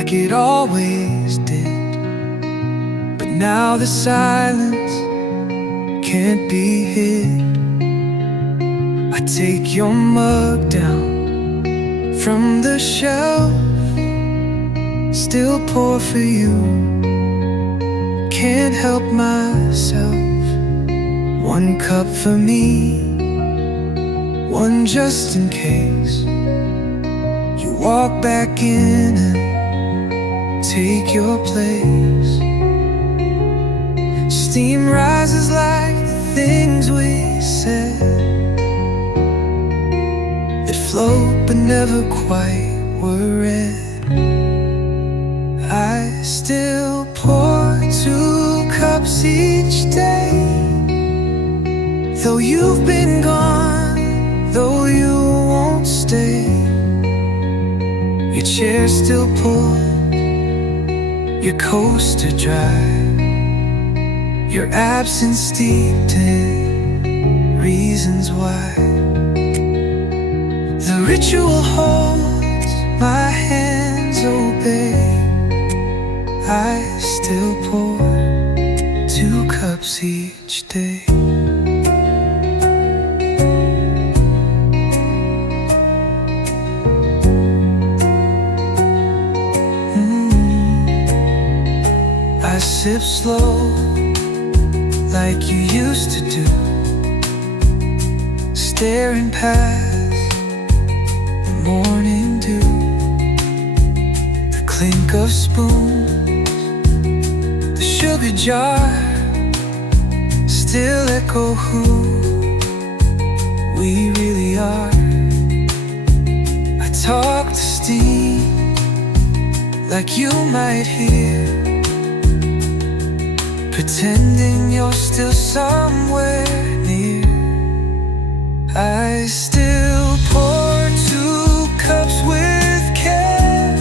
like it always did. But now the silence can't be hid. I take your mug down from the shelf, still pour for you. Can't help myself. One cup for me, one just in case. You walk back in and take your place. Steam rises like the things we said, that float but never quite were read. I still pour 2 cups each day, though you've been gone, though you won't stay. Your chair's still pulled, your coaster dry, your absence steeped in reasons why. The ritual holds, my hands obey. I still pour 2 cups each day. I sip slow, like you used to do, staring past the morning dew. The clink of spoons, the sugar jar, still echo who we really are. I talk to steam, like you might hear, pretending you're still somewhere near. I still pour 2 cups with care,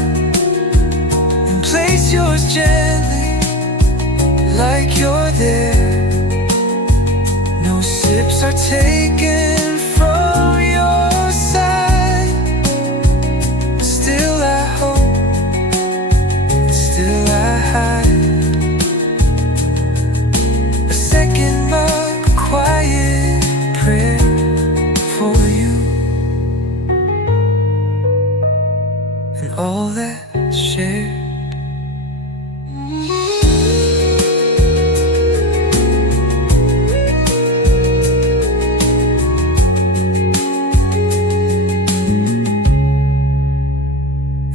and place yours gently, like you're there. No sips are taken from your side. Still I hope, still I hide. Quiet prayer for you, and all that shared.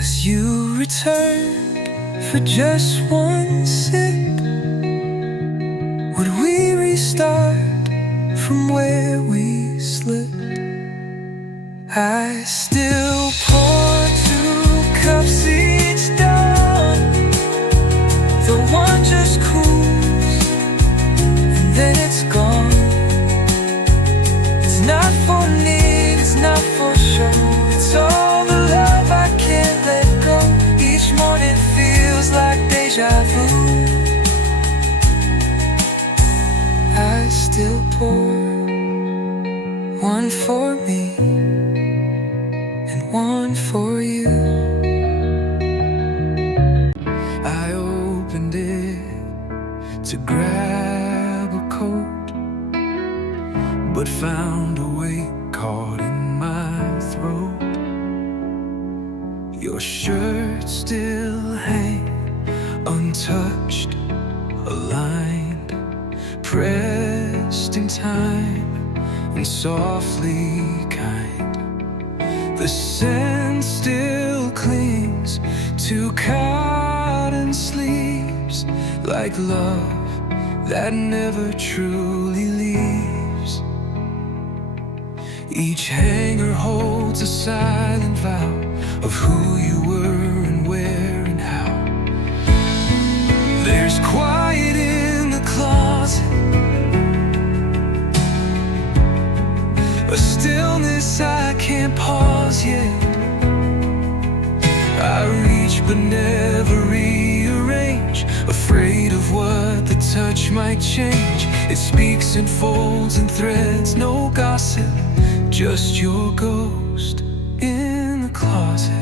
As you return for just one sip, would we restart from where we slipped? I still pour 2 cups each down, the one just cools, and then it's gone. It's not for need, it's not for show, it's all the love I can't let go. Each morning feels like deja vu. I still pour, one for me and one for you. I opened it to grab a coat, but found a weight caught in my throat. Your shirt still hangs untouched, aligned, pressed in time and softly kind. The scent still clings to cotton sleeves, like love that never truly leaves. Each hanger holds a silent vow of who you were and where and how. There's quiet in the closet, a stillness I can't pause yet. I reach but never rearrange, afraid of what the touch might change. It speaks in folds and threads, no gossip, just your ghost in the closet.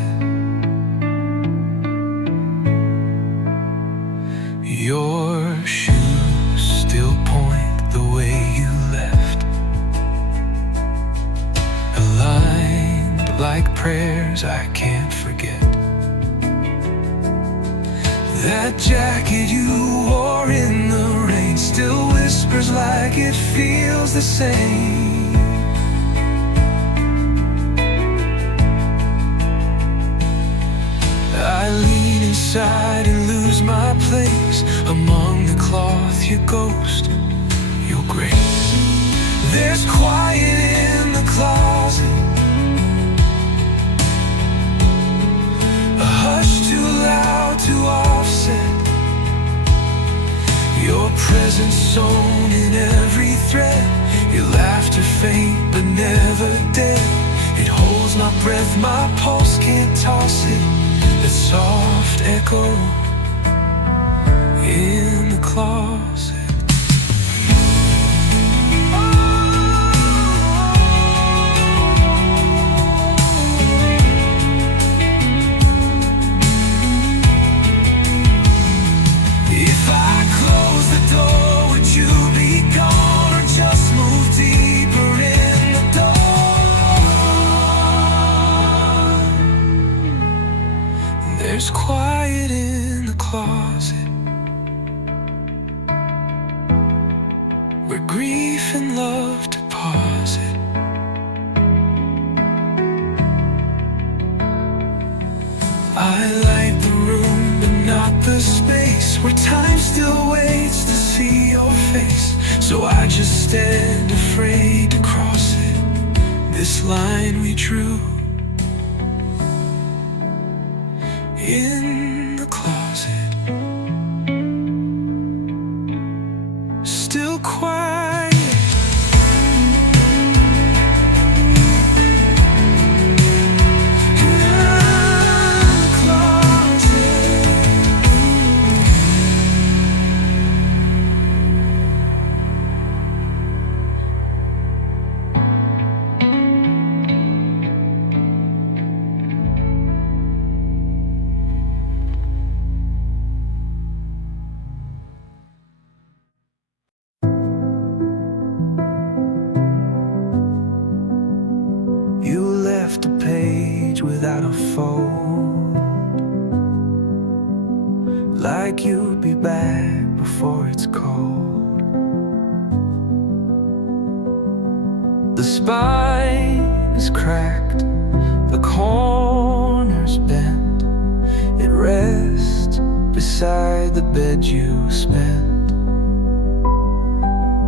tears I can't forget. That jacket you wore in the rain still whispers like it feels the same. I lean inside and lose my place among the cloth, your ghost, your grace. There's quiet in the closet, a hush too loud to offset. Your presence sewn in every thread, your laughter faint but never dead. It holds my breath, my pulse can't toss it. The soft echo in the closet. If I close the door, would you be gone or just move deeper in the dawn? There's quiet in the closet, where grief and love deposit. I light the room but not the space, where time still waits to see your face. So I just stand afraid to cross it, this line we drew in the closet. Still quiet, in the closet. You left a page without a fold, like you'd be back before it's cold. The spine is cracked, the corner's bent. It rests beside the bed you spent.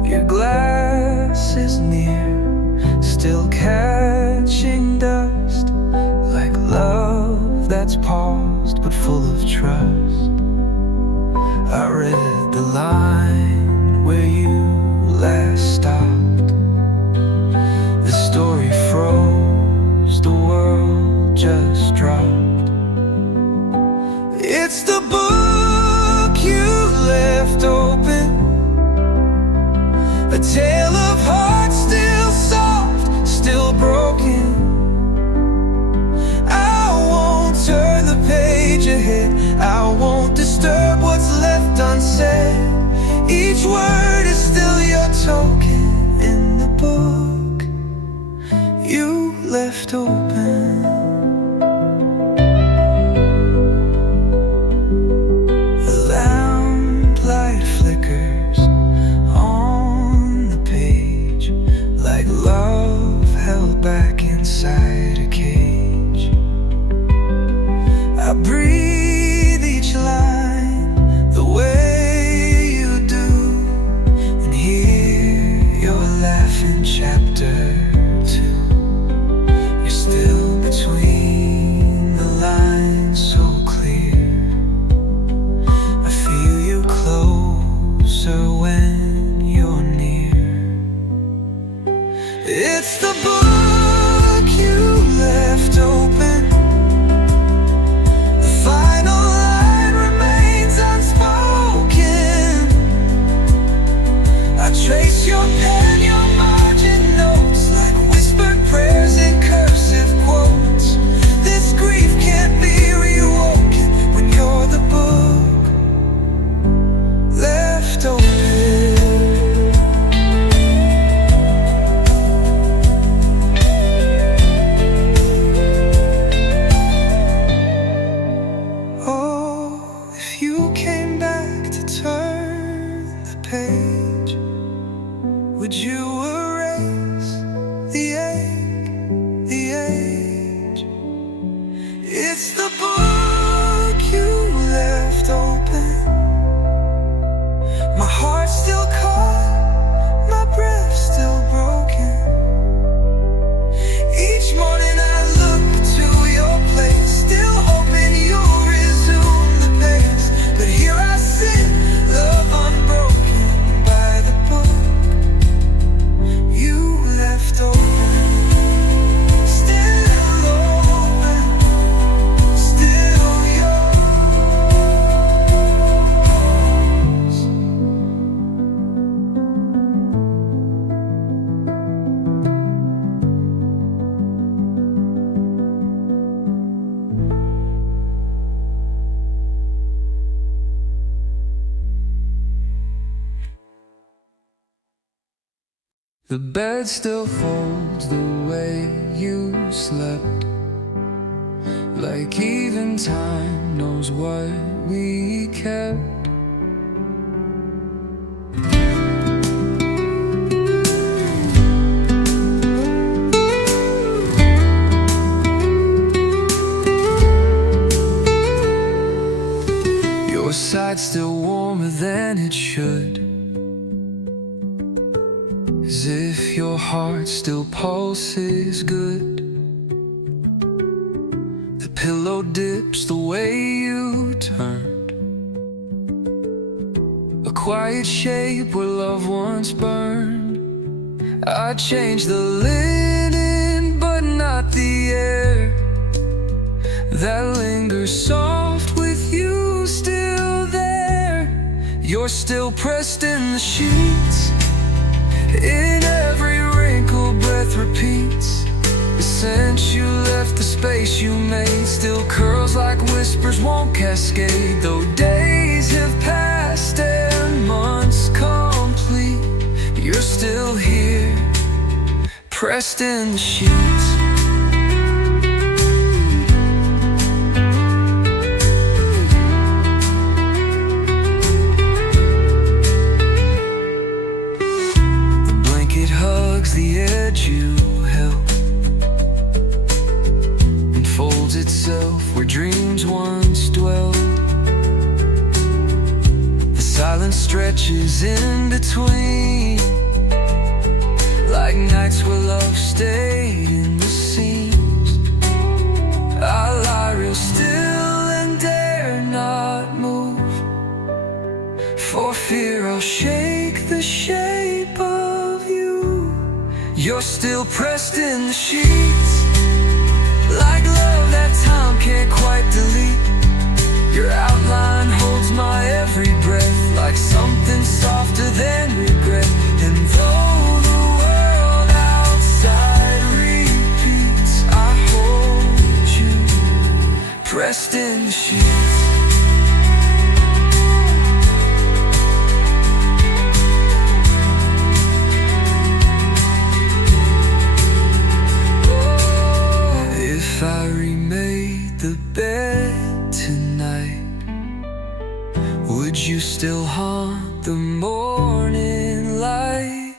Your glass is near, still catching dust, like love that's paused but full of trust. I read the line where you last stopped. The story froze, the world just dropped. It's the book you left open, a tale of hearts still soft, still broken. I won't turn the page ahead, I won't disturb what's left unsaid. Each word is still your token in the book you left open. The lamplight flickers on the page. The bed still holds the way you slept, like even time knows what we kept. Your side's still warmer than it should, as if your heart still pulses good. The pillow dips the way you turned, a quiet shape where love once burned. I changed the linen, but not the air that lingers soft with you still there. You're still pressed in the sheets, in every wrinkle breath repeats. The scent you left, the space you made, still curls like whispers won't cascade. Though days have passed and months complete, you're still here, pressed in the sheets. The edge you held unfolds itself where dreams once dwelled. The silence stretches in between, like nights where love stayed in the seams. I lie real still and dare not move, for fear I'll shake the shape of you. You're still pressed in the sheets, like love that time can't quite delete. Your outline holds my every breath, like something softer than regret. And though the world outside repeats, I hold you, pressed in the sheets. If I remade the bed tonight, would you still haunt the morning light?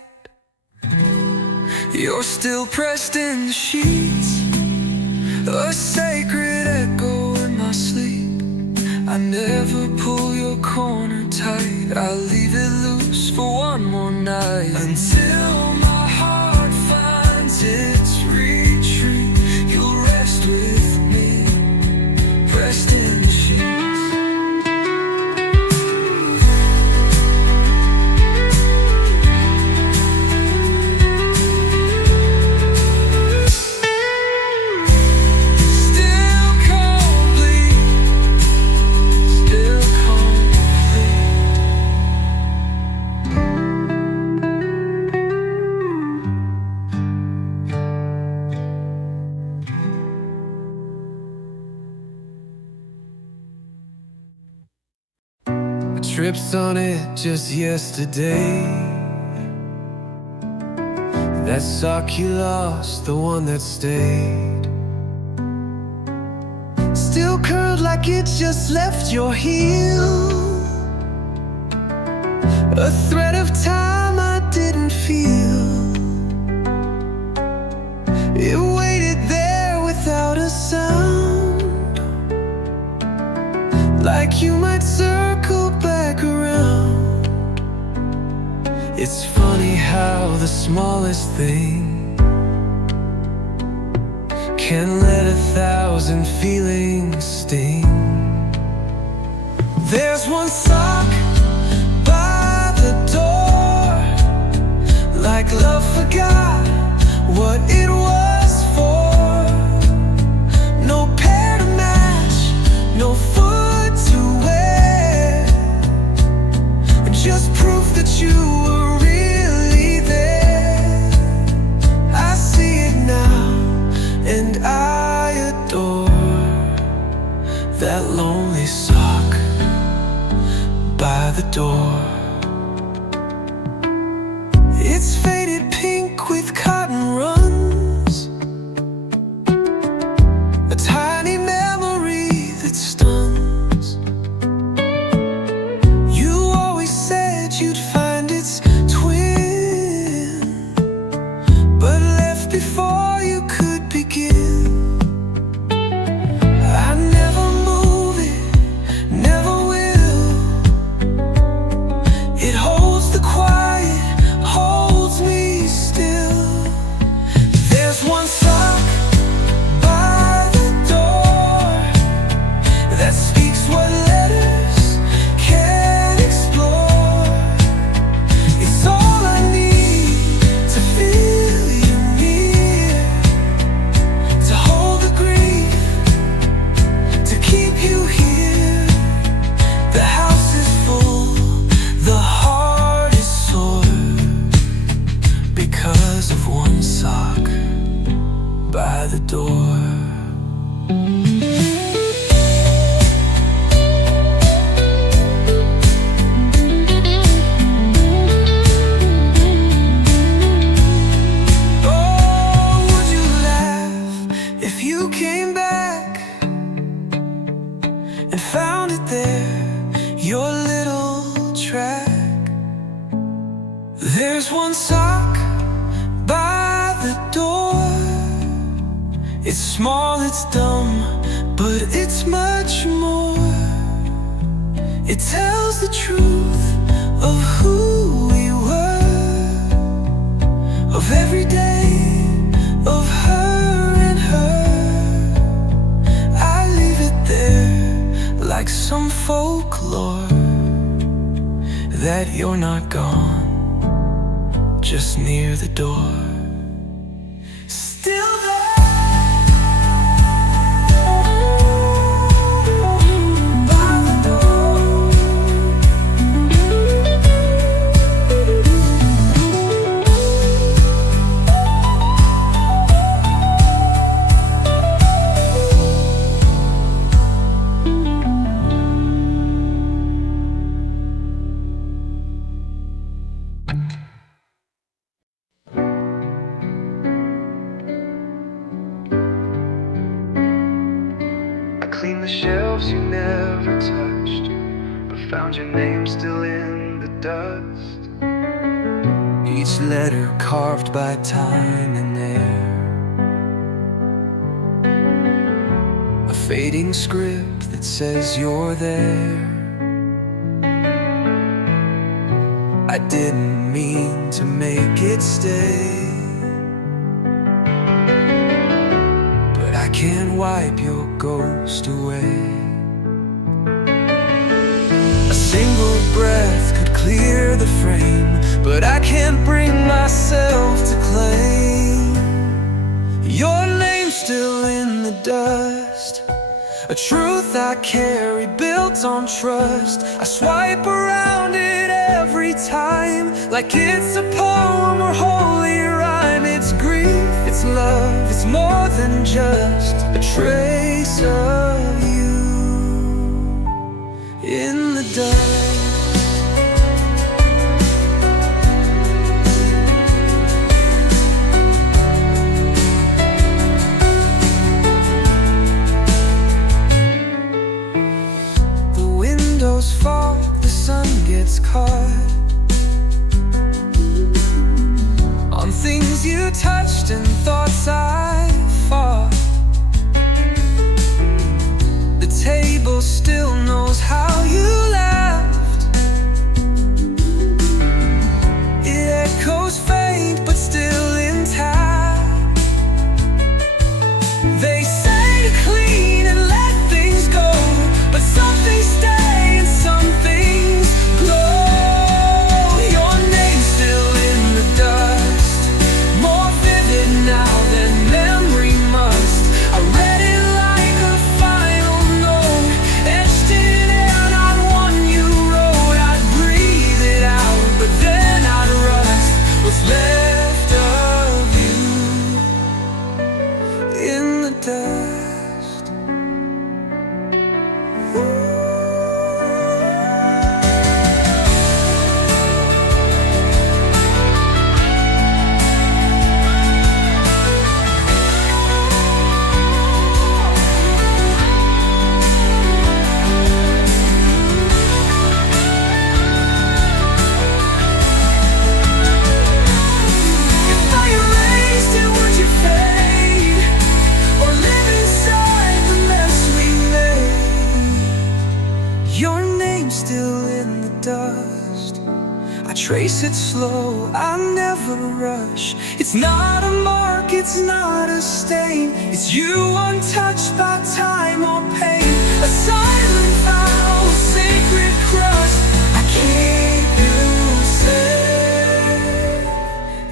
You're still pressed in the sheets, a sacred echo in my sleep. I never pull your corner tight, I leave it loose for one more night, until my heart finds its retreat. You'll rest with me, pressed in the sheets. Still complete, still trips on it just yesterday. That sock you lost, the one that stayed, still curled like it just left your heel. A thread of time I didn't feel. It waited there without a sound, like you might circle back around. It's funny how the smallest thing can let 1,000 feelings sting. There's one sock by the door, like love forgot what it was for. No pair to match, no foot to wear, just proof that you were really there. I see it now, and I adore that lonely sock by the door. It's faded pink your little track. There's one sock by the door. It's small, it's dumb, but it's much more. It tells the truth of who we were, of every day, of her and her. I leave it there like some folklore, that you're not gone, just near the door. Still there. Cleaned the shelves you never touched, but found your name still in the dust. Each letter carved by time and air, a fading script that says you're there. I didn't mean to make it stay, I can't wipe your ghost away. A single breath could clear the frame, but I can't bring myself to claim your name still in the dust. A truth I carry built on trust. I swipe around it every time, like it's a poem or holy rhyme. It's grief, it's love, it's more than just a trace of you in the dust. The windows fog, the sun gets caught on things you touched and thoughts I fought. The table still knows how you laughed. It echoes faint but still intact. They say to clean and let things go, but some things stay and some things glow. Your name's still in the dust, more vivid now than memory must. I read it like a final note, etched in air, not one you wrote. I'd breathe it out, but then I'd rust what's left of you in the dust. If I erased it, would you fade, or live inside the mess we made? Your name's still in the dust. I trace it slow, I never rush. It's not a mark, it's not a stain. It's you untouched by time or pain. A silent vow, a sacred crust. I keep you safe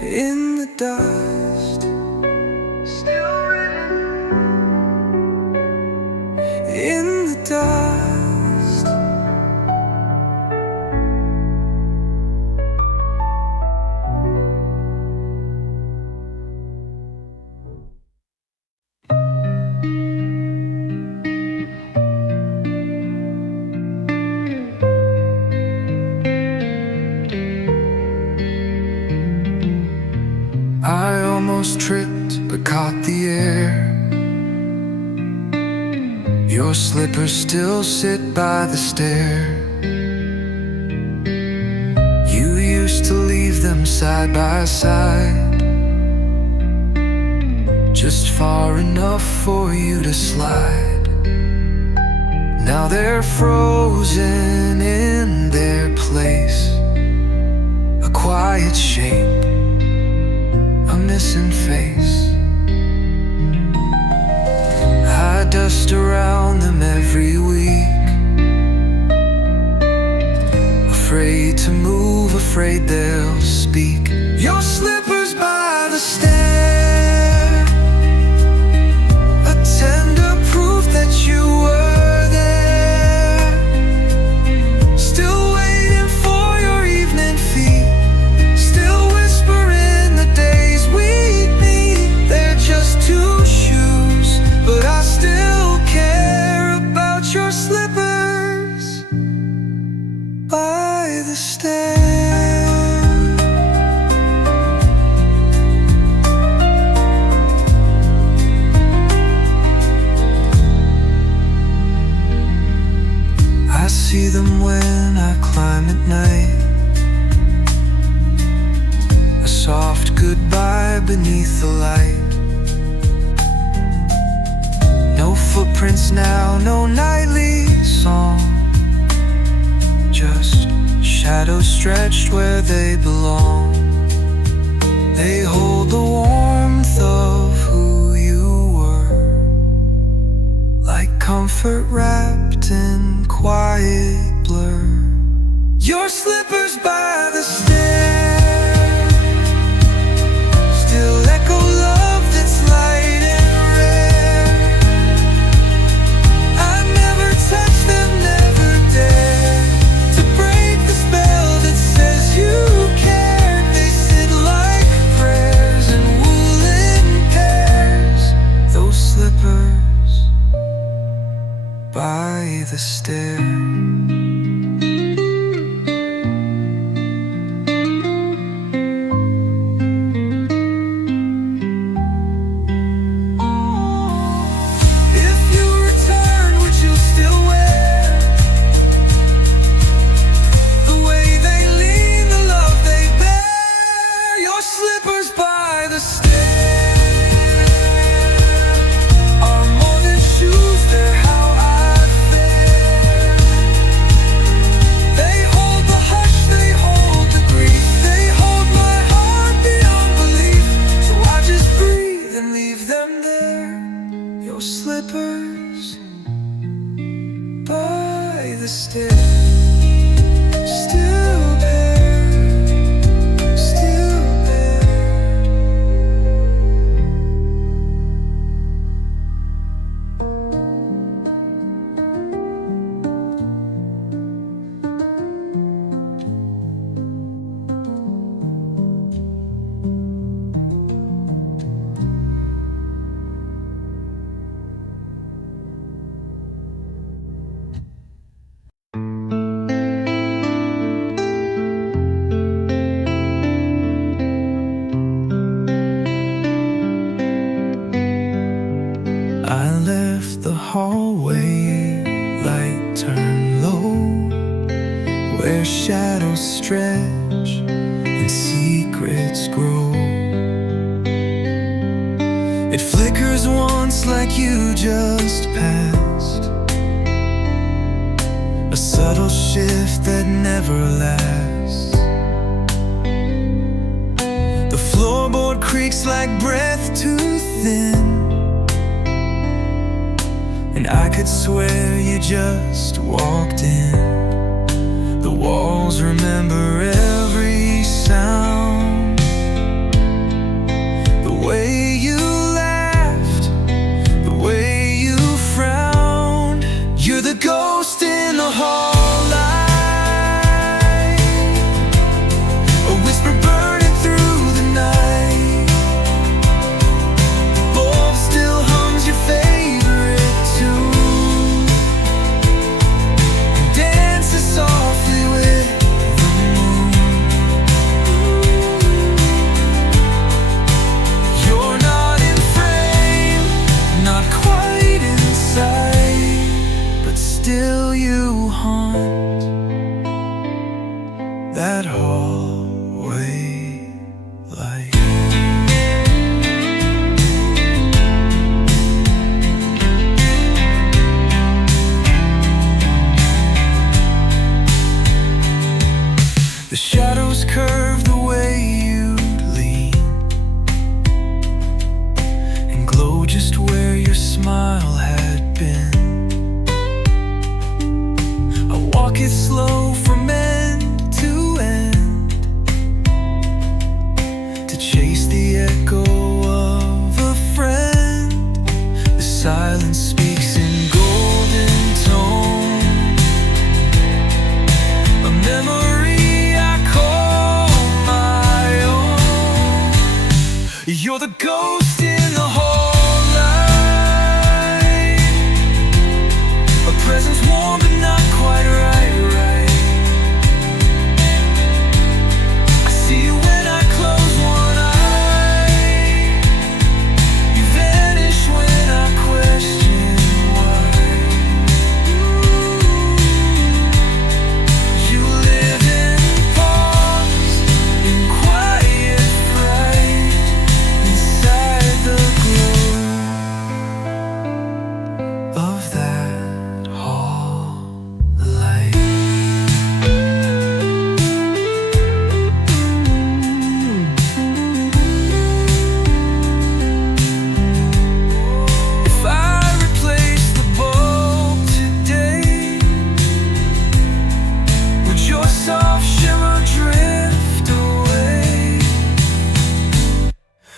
in the dust. Still written in the dust. I almost tripped but caught the air. Your slippers still sit by the stair. side by side, just far enough for you to slide. Now they're frozen in their place, a quiet shape, a missing face. I dust around them every week, afraid to move, afraid they'll speak. Your slippers by the stair, a tender proof that you were there, still waiting for your evening feet, still whispering the days we'd meet. They're just two shoes, but I still care about your slippers by the stair. I see them when I climb at night, a soft goodbye beneath the light. No footprints now, no nightly song, just shadows stretched where they belong. They hold the warmth of who you were, like comfort wrapped in quiet blur. Your slippers by the stair still echo love that's light and rare. I never touch them, never dare to break the spell that says you cared. They sit like prayers in woolen pairs, those slippers by the stair. If you return, would you still wear the way they lean, the love they bear? Your slippers by the stair are more than shoes, they're how I fare. They hold the hush, they hold the grief, they hold my heart beyond belief. So I just breathe and leave them there, your slippers by the stair. Still there, still there. I left the hallway, light turned low, where shadows stretch and secrets grow. It flickers once like you just passed, a subtle shift that never lasts. The floorboard creaks like breath too thin, and I could swear you just walked in. The walls remember every sound, the way you laughed, the way you frowned. You're the ghost in the hall light, a whisper burning through the night. Bulb still hums your favorite tune, dances softly with the moon. You're not in frame, not quite inside, but still you haunt that hallway. The shadows curve the way you lean and glow just where your smile had been. I walk it slow from end to end to chase the echo of a friend. The silence speaks in golden tone, a memory I call my own. You're the ghost in the hall light, a presence warm but not quite right. I see you when I close one eye, you vanish when I question why. You live in pause, in quiet fright, inside the glow of that hall light. If I replace the bulb today, would your soft shimmer drift away?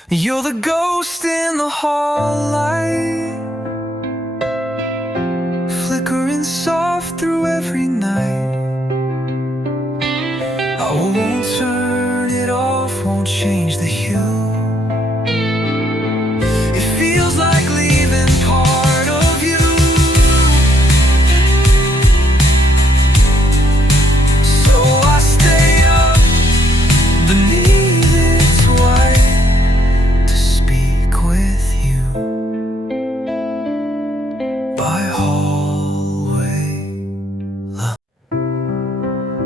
You're the ghost in the hall light, flickering soft through every night. I won't turn it off, won't change the hue. It feels like leaving part of you, so I stay up beneath its white to speak with you by hallway love.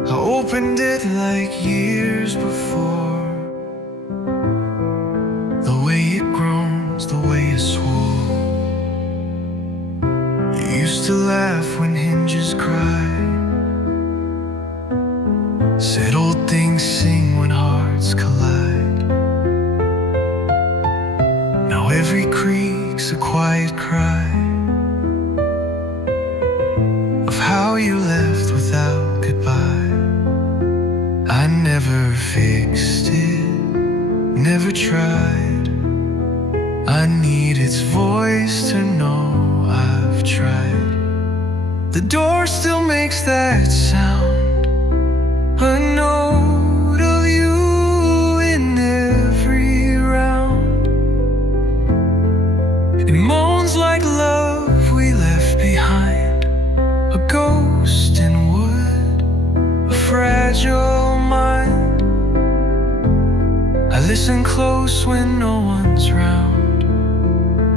I opened it like years before, the way it groans, the way it swore. You used to laugh when hinges cry, said old things sing when hearts collide. Now every creak's a quiet cry of how you left without goodbye. I never fixed it, never tried. I need its voice to know I've tried. The door still makes that sound, a note of you in every round. It moans like love we left behind, a ghost in wood, a fragile mind. I listen close when no one's round,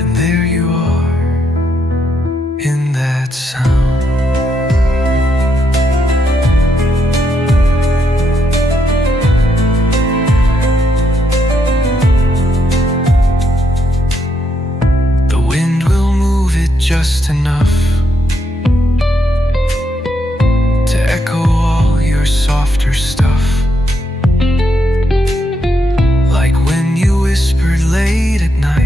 and there you are in that sound. The wind will move it just enough to echo all your softer stuff, like when you whispered late at night.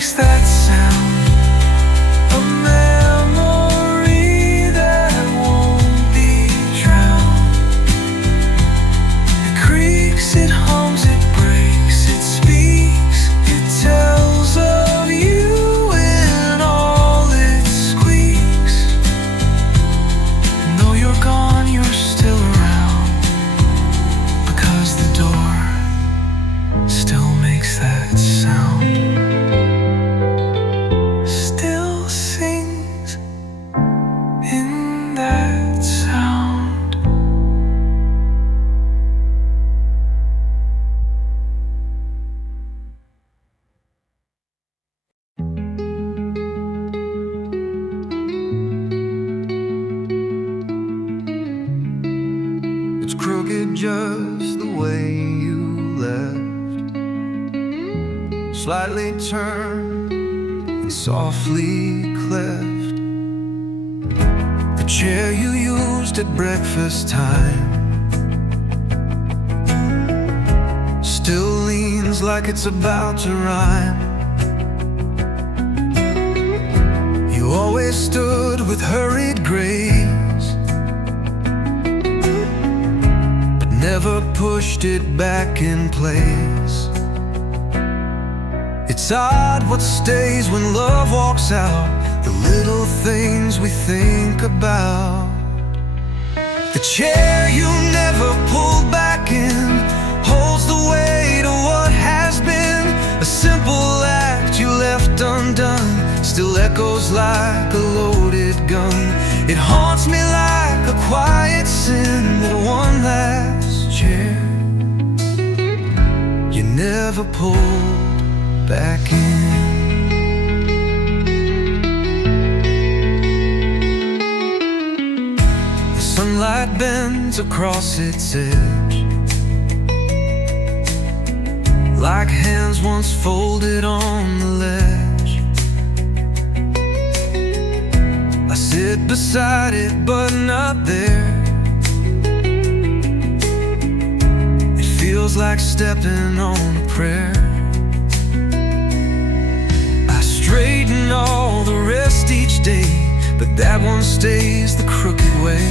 makes that sound. A memory that won't be drowned. It creaks, it hums, it breaks, it speaks, it tells of you in all its squeaks. And though you're gone, you're still around, because the door still makes that sound. Still sings in that sound. It's crooked just the way you left, slightly turned and softly cleft. The chair you used at breakfast time still leans like it's about to rhyme. You always stood with hurried grace, but never pushed it back in place. It's odd what stays when love walks out, the little things we think about. The chair you never pulled back in holds the weight of what has been. A simple act you left undone still echoes like a loaded gun. It haunts me like a quiet sin, that one last chair you never pulled back in. The sunlight bends across its edge, like hands once folded on the ledge. I sit beside it, but not there. It feels like stepping on a prayer. Straighten all the rest each day, but that one stays the crooked way.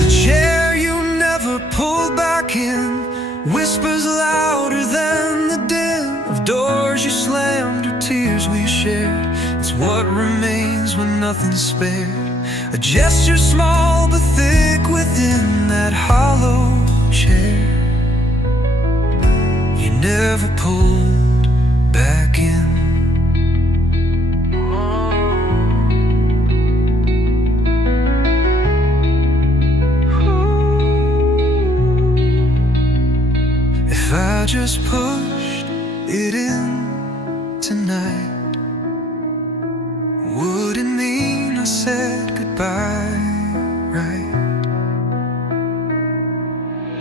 The chair you never pulled back in whispers louder than the din of doors you slammed or tears we shared. It's what remains when nothing's spared. A gesture small but thick within that hollow chair you never pulled back in. If I just pushed it in tonight, would it mean I said goodbye, right?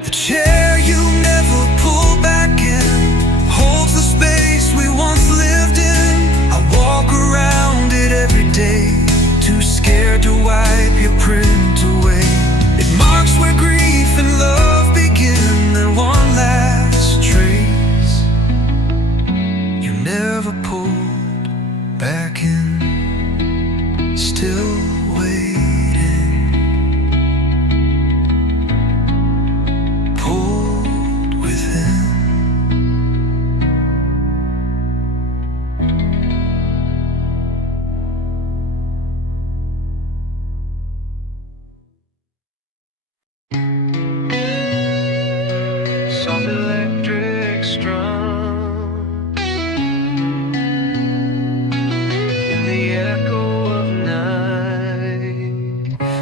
The chair you never pulled back in holds the space we once lived in. I walk around it every day, too scared to wipe your print away. It marks where grief and love begin, that one last trace you never pulled back in. Still waiting, pulled within. Soft electric strum in the echo of night.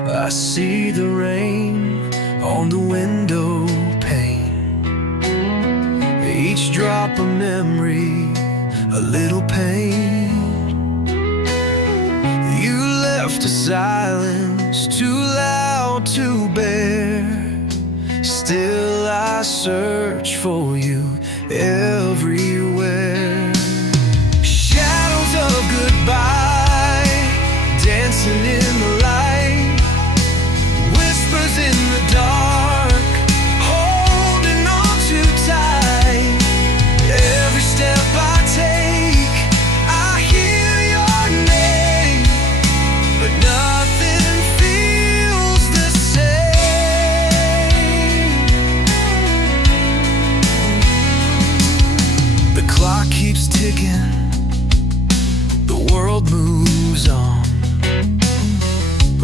I see the rain on the window pane, each drop a memory, a little pain. You left a silence too loud to bear. Still I search for you everywhere. Shadows of goodbye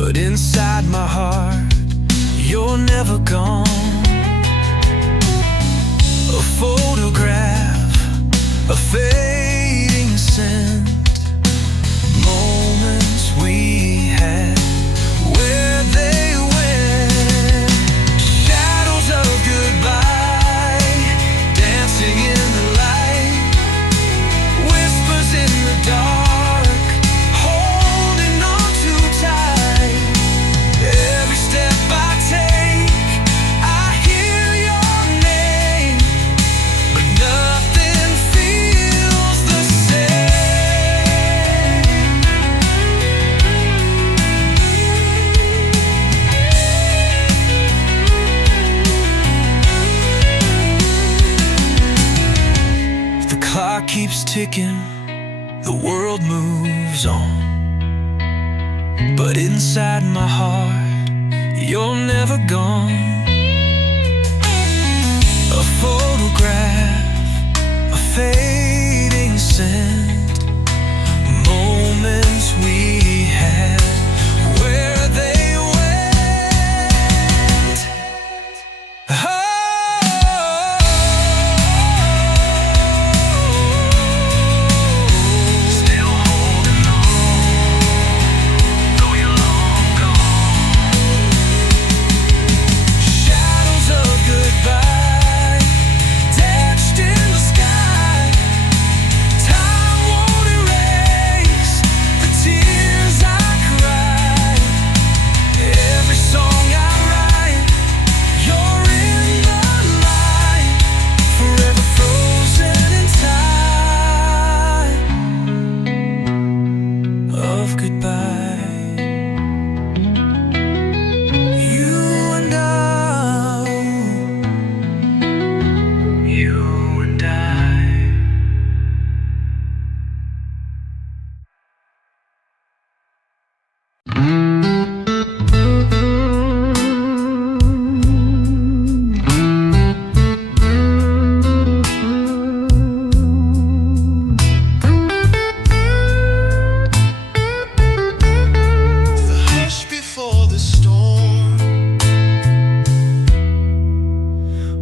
but inside my heart, you're never gone. A photograph, a fading scent, moments we had, where they went. Shadows of goodbye, dancing in the light, whispers in the dark, holding on too tight. Every step I take, I hear your name, but nothing feels the same. The clock keeps ticking, the world moves on, but inside my heart, you're never gone. A photograph, a fading scent, moments we had, where they went. Still holding on, though you're long gone. Shadows of goodbye, etched in the sky. Time won't erase the tears I cried. Every song I write, you're in the light, forever frozen in time of goodbye. You and I, you and I. The hush before the storm.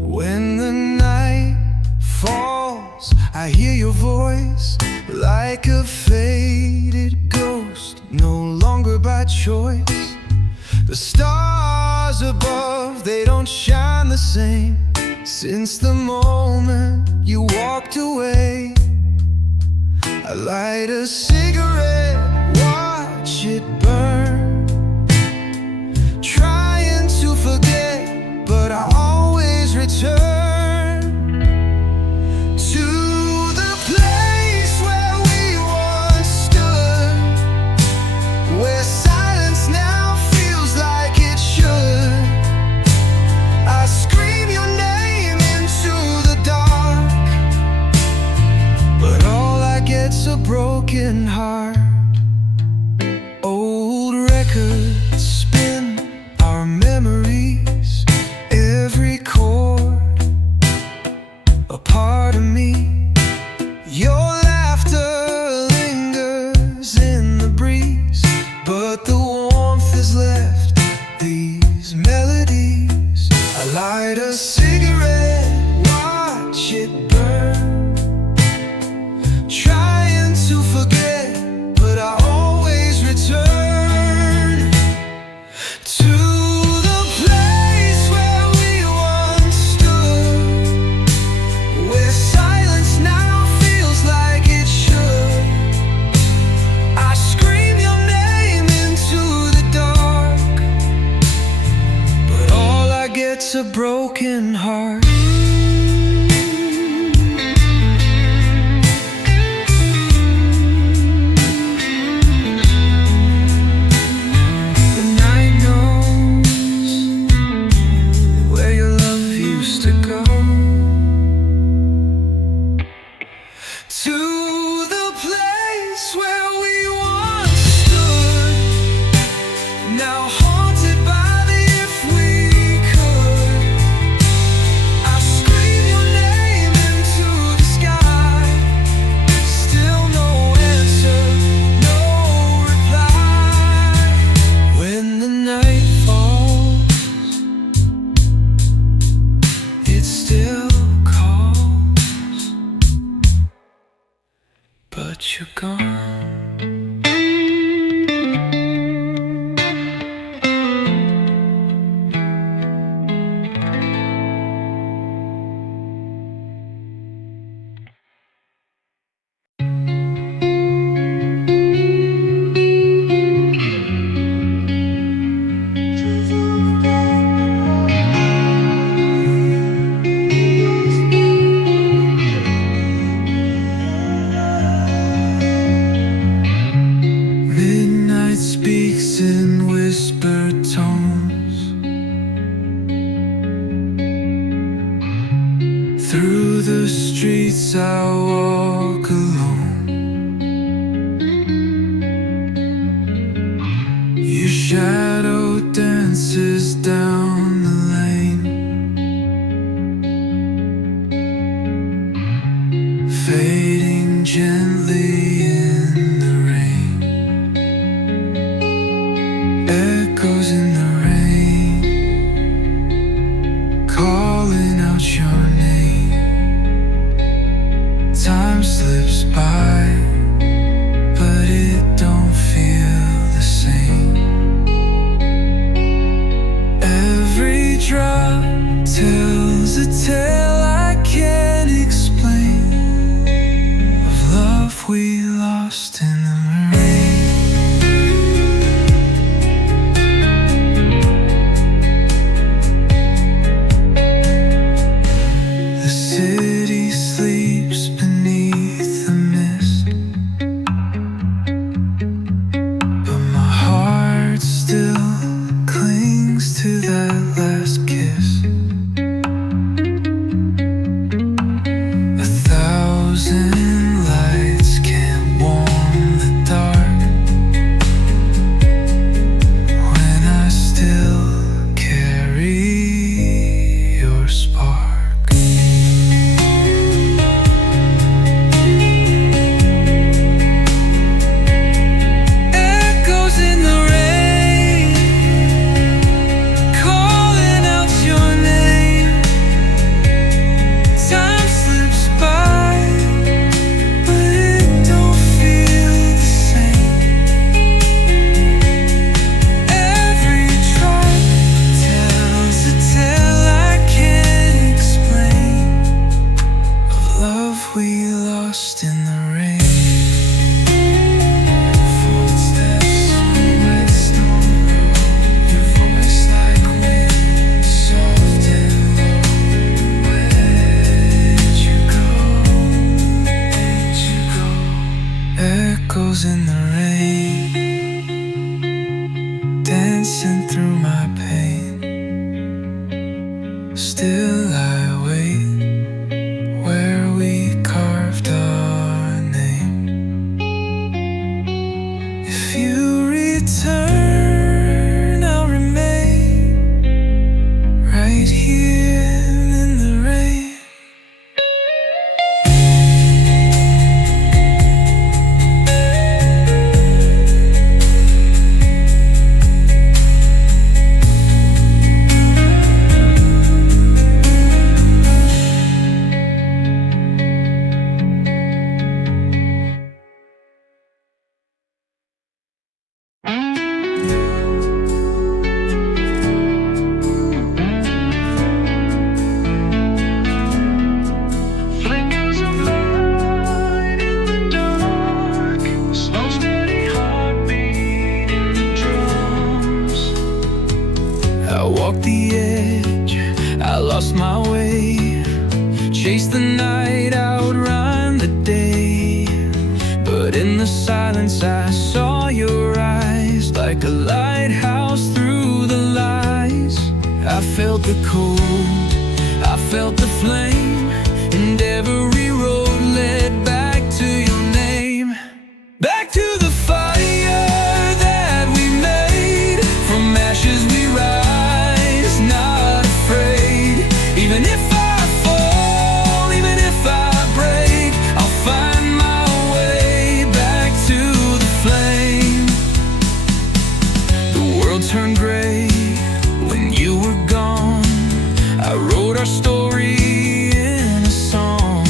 When the night falls, I hear your voice like a faded ghost, no longer by choice. The stars above, they don't shine the same since the moment you walked away. I light a cigarette, watch it burn, trying to forget, but I always return to the place where we once stood, where silence now feels like it should. I scream your name into the dark, but all I get's a broken heart. Old records spin our memories, every chord a part of me. Your laughter lingers in the breeze, but the warmth is left these melodies. I light a cigarette, watch it burn, trying to forget, but I always return to the place where we once stood, where silence now feels like it should. I scream your name into the dark, but all I get's a broken heart. The night knows where your love used to go, to the place where we once stood, now haunted by the if we could. I streets I walk alone. Your shadow dances down the lane, fading gently in the rain. Echoes in the rain, calling out your name. Time slips by, but it don't feel the same. Every drop tells a tale I can't explain, of love we lost in the rain. The city sleeps beneath the mist, but my heart still clings to that last kiss. 1,000 lights can't warm the dark when I still carry your spark. Echoes in the rain, calling out your name. Time slips by, but it don't feel the same. Every track tells a tale I can't explain, of love we lost in the rain. Footsteps on wet stone road, your voice like wind, soft and low. Where'd you go? Where'd you go? Echoes in the rain, dancing through my pain. Still I wait where we carved our name. If you return, I'll remain right here in the rain. Flickers of light in the dark, slow steady heartbeat in the drums. I walked the edge, I lost my way, chased the night, outrun the day. But in the silence I saw your eyes, like a lighthouse through the lies. I felt the cold, I felt the flame, and every road led back to your name. Back to the fire that we made, from ashes we rise, not afraid. Even if I fall, even if I break, I'll find my way back to the flame. The world turned gray when you were gone. I wrote our story in a song.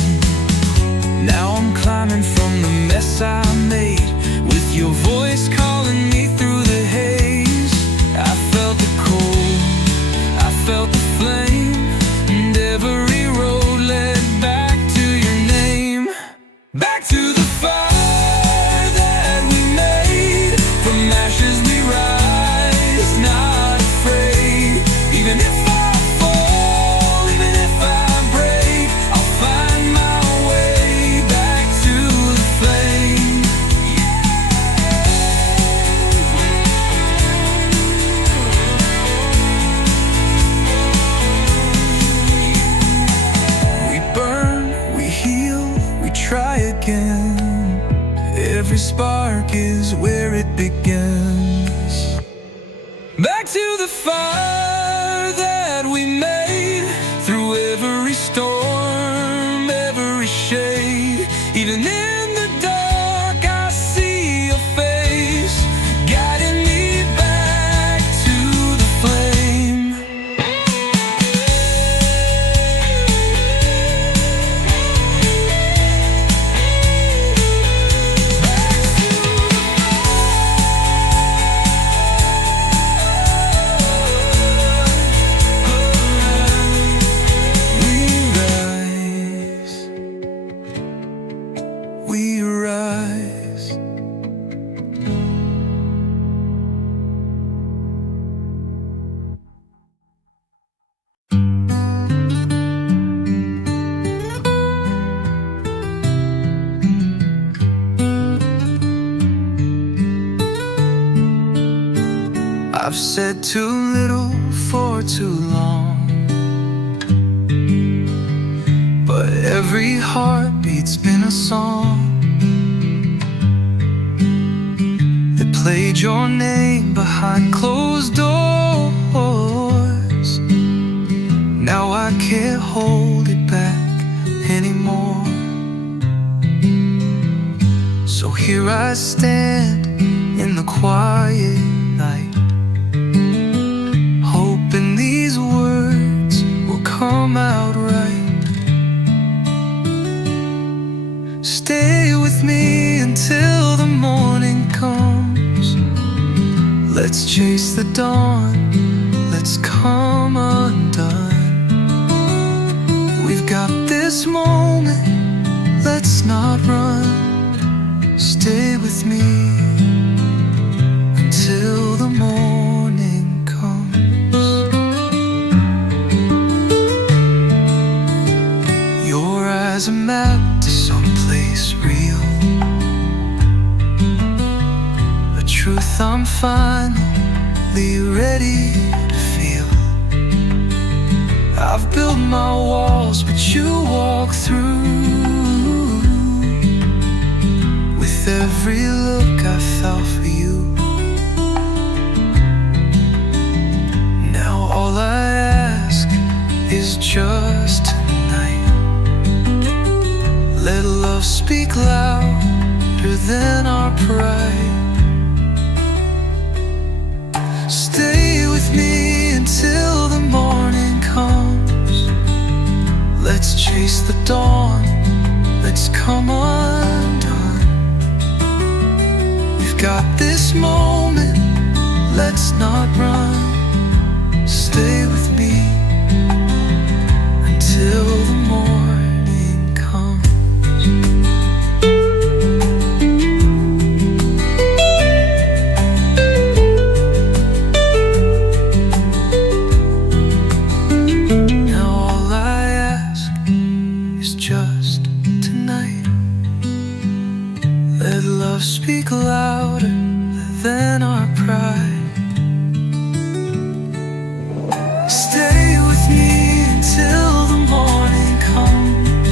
fire that we made, through every storm, every shade. Even in the dark I see your face, guiding me back to the flame. We rise. I've said too little for too long, but every heartbeat's been a song. They played your name behind closed doors. Now I can't hold it back anymore. So here I stand in the quiet night, hoping these words will come out right. Stay with me until the morning comes. Let's chase the dawn, let's come undone. We've got this moment, let's not run. Stay with me until the morning comes. Your eyes are mapped to someplace real, a truth I'm finally ready to feel. I've built my walls, but you walk through. With every look I felt for you, now all I ask is just tonight. Let love speak louder than our pride. Stay with me until the morning comes. Let's chase the dawn, let's come undone. We've got this moment, let's not run. Stay with me until the morning comes. Now all I ask is just tonight. Let love speak louder than our pride. Stay with me until the morning comes.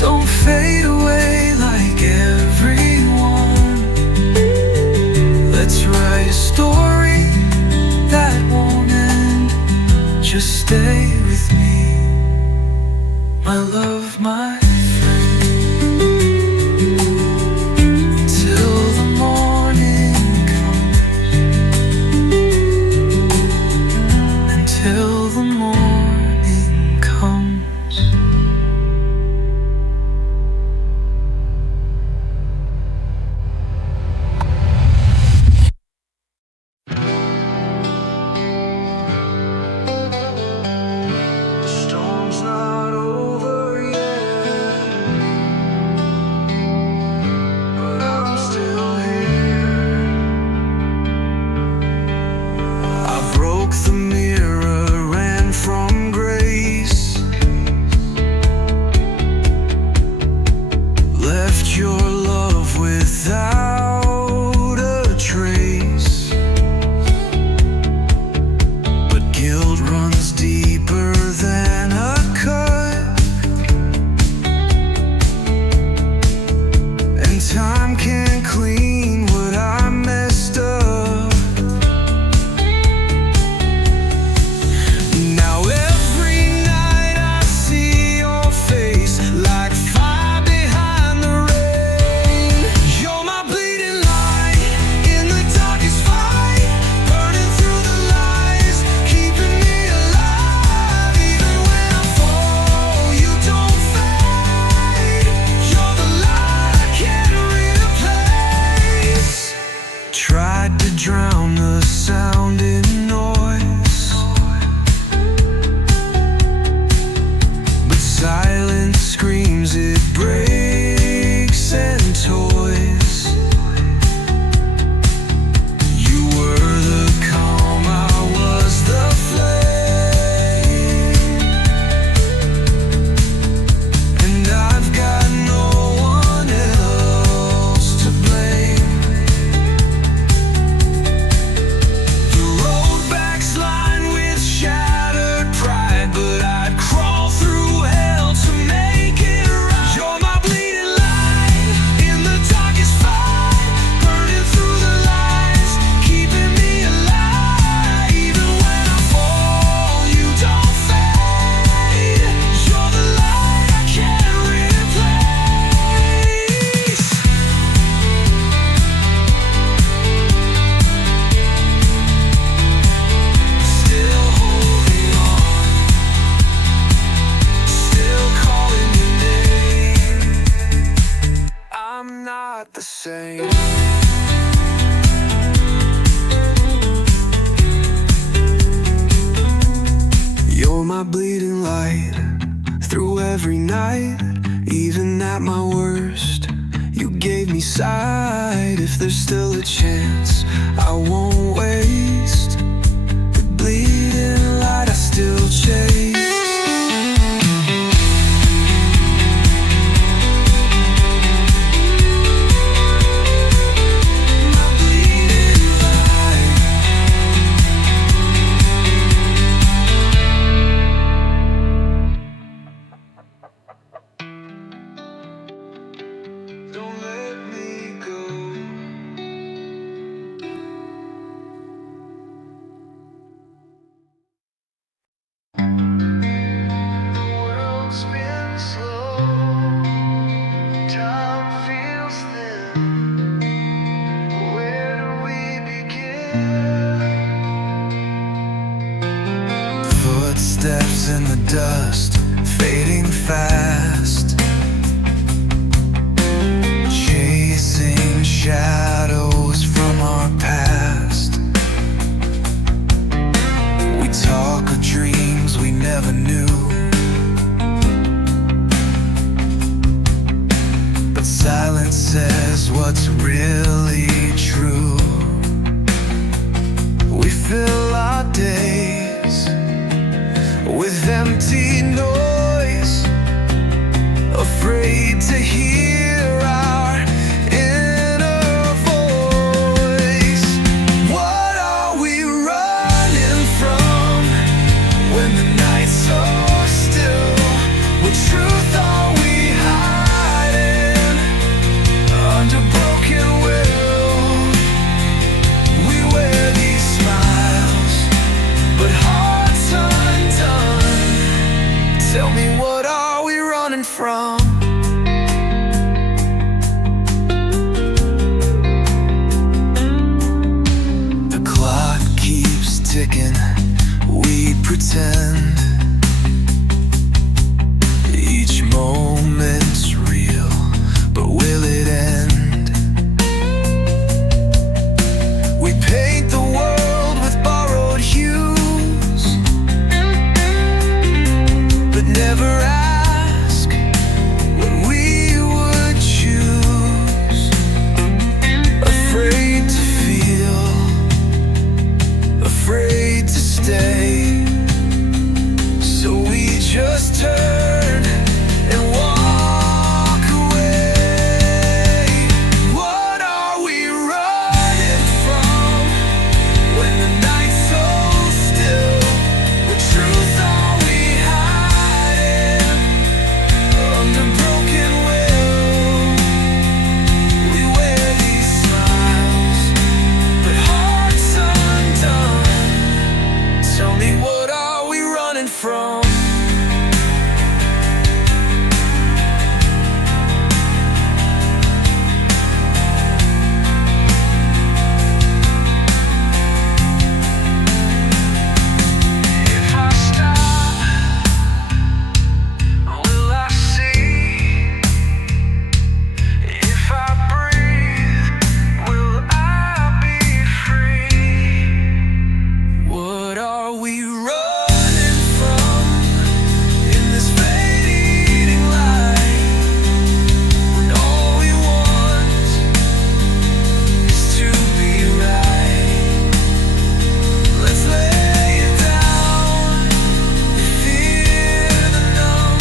Don't fade away like everyone. Let's write a story that won't end. Just stay with me, my love, my friend, till the morning You're my bleeding light through every night, even at my worst. You gave me sight. If there's still a chance, I won't waste the bleeding light I still chase. Footsteps in the dust, fading fast, chasing shadows from our past. We talk of dreams we never knew, but silence says what's really true. We fill our days with empty noise, afraid to hear our inner voice. What are we running from when the night's so still? What truth are we hiding under broken will? We wear these smiles, but hearts undone. Tell me, what are we running from? The clock keeps ticking, we pretend each moment's real, but will it end? We paint the world with borrowed hues, but never ask what we would choose. Afraid to feel, afraid to stay, so we just turn and walk away. What are we running from when the night's so still? What truth are we hiding under broken will? We wear these smiles, but hearts undone. Tell me, what are we running from? If I stop, will I see? If I breathe, will I be free? What are we running from in this fading light, when all we want is to be right? Let's lay it down, fear the numb,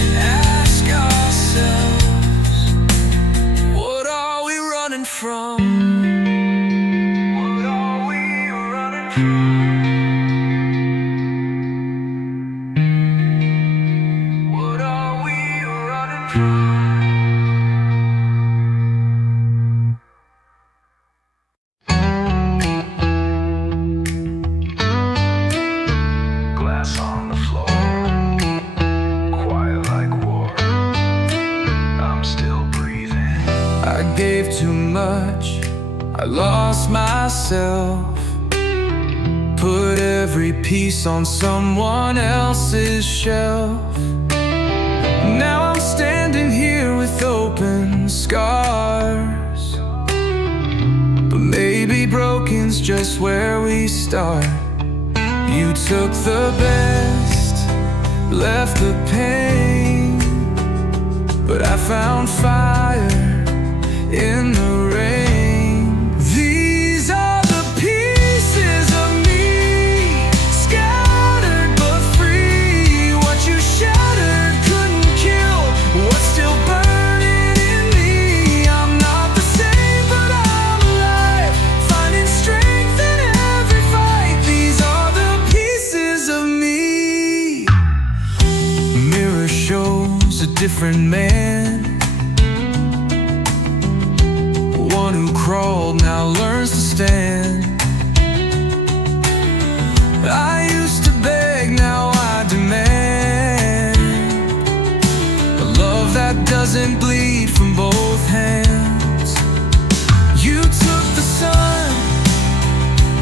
and ask ourselves, what are we running from? What are we running from? What are we running from? Glass on the floor, quiet like war. I'm still breathing. I gave too much, I lost myself. Put every piece on someone else's shelf. Now I'm standing here with open scars, but maybe broken's just where we start. You took the best, left the pain, but I found fire in the rain. These are the pieces of me, scattered but free. What you shattered couldn't kill what's still burning in me. I'm not the same, but I'm alive, finding strength in every fight. These are the pieces of me. Mirror shows a different man, one who crawled now learns to stand. I used to beg, now I demand a love that doesn't bleed from both hands. You took the sun,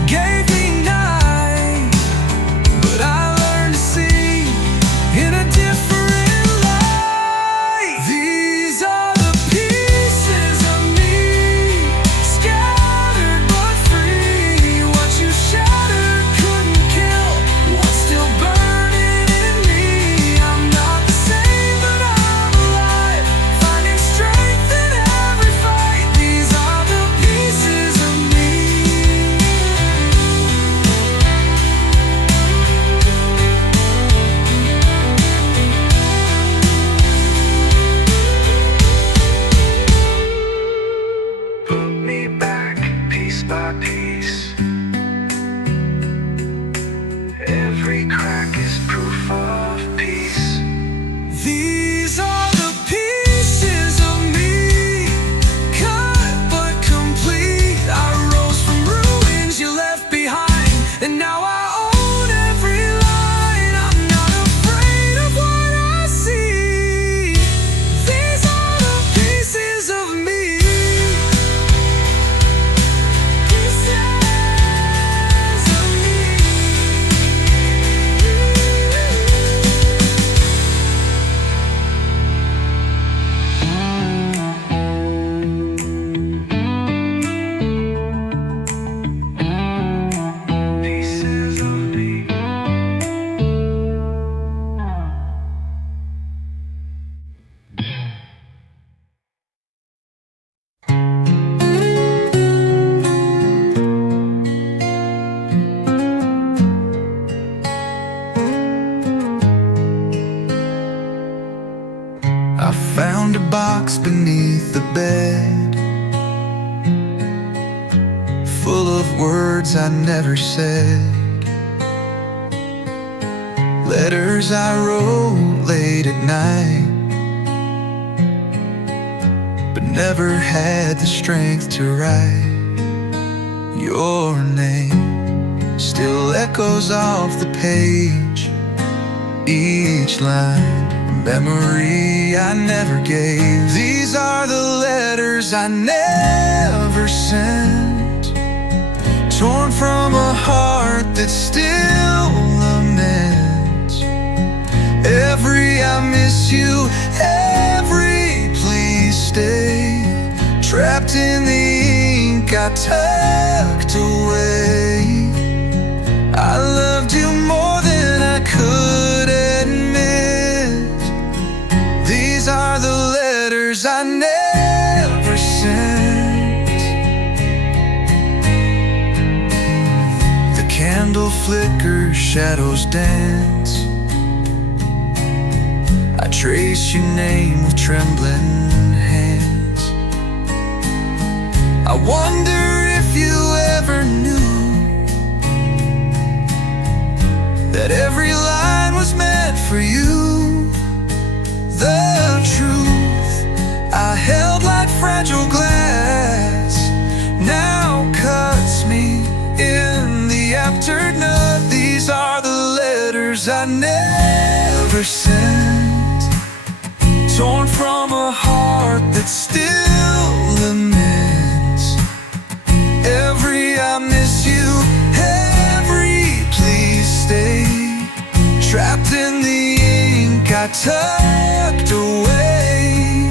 gave me night, but I learned to see in a different light. These are the pieces of me, scattered but free. What you shattered couldn't kill what's still burning in me. I'm not the same, but I'm alive, finding strength in every fight. These are the pieces of me. Put me back piece by piece. Every crack is proof of peace. These are the pieces of me, cut but complete. I rose from ruins you left behind, and now I own every line. I'm not afraid of what I see. These are the pieces of me. Pieces of me. I found a box beneath the bed, full of words I never said. Letters I wrote late at night, but never had the strength to write. Your name still echoes off the page, each line a memory I never gave. These are the letters I never sent, torn from a heart that still laments. Every I miss you, every please stay, trapped in the ink I tucked away. I loved you more than I could admit. These are the letters I never sent. The candle flickers, shadows dance. I trace your name with trembling hands. I wonder if you ever knew that every line was meant for you. The truth I held like fragile glass now cuts me in the afternoon. These are the letters I never sent, torn from a heart that still laments. Every I miss you, every please stay, trapped in the ink I tucked away.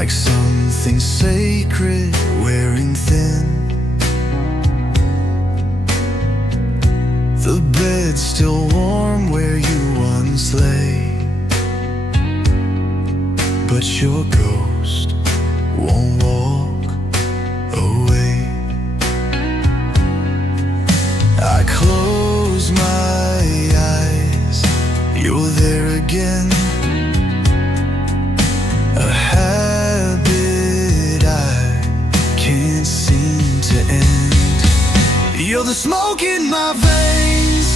like something sacred wearing thin. The bed's still warm where you once lay, but your ghost won't walk away. I close my eyes, you're there again. A habit I can't seem to end. You're the smoke in my veins,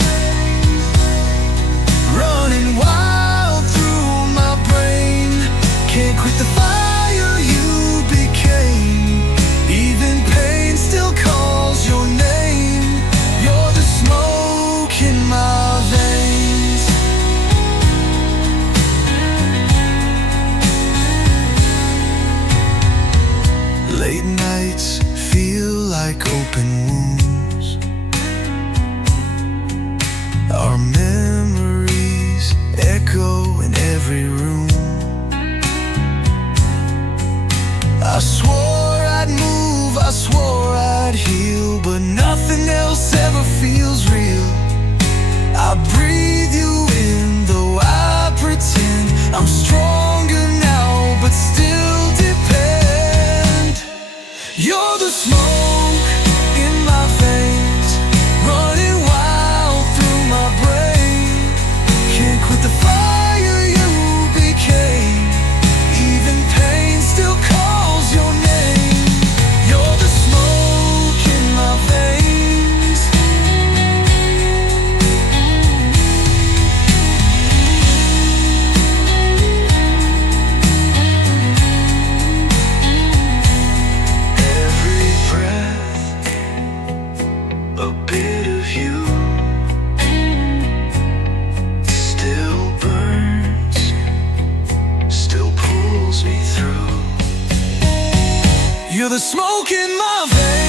running wild through my brain. Can't quit the fire you became. Even pain still calls your name. You're the smoke in my veins. Late nights feel like open wounds. Our memories echo in every room. I swore I'd move, I swore I'd heal, but nothing else ever feels real. I breathe you in, though I pretend I'm stronger now, but still depend. You're the smoke in my veins, running wild through my brain. Can't quit the fire you became. Even pain still calls your name. You're the smoke in my veins. Every breath, a bit of you still burns, still pulls me through. You're the smoke in my veins.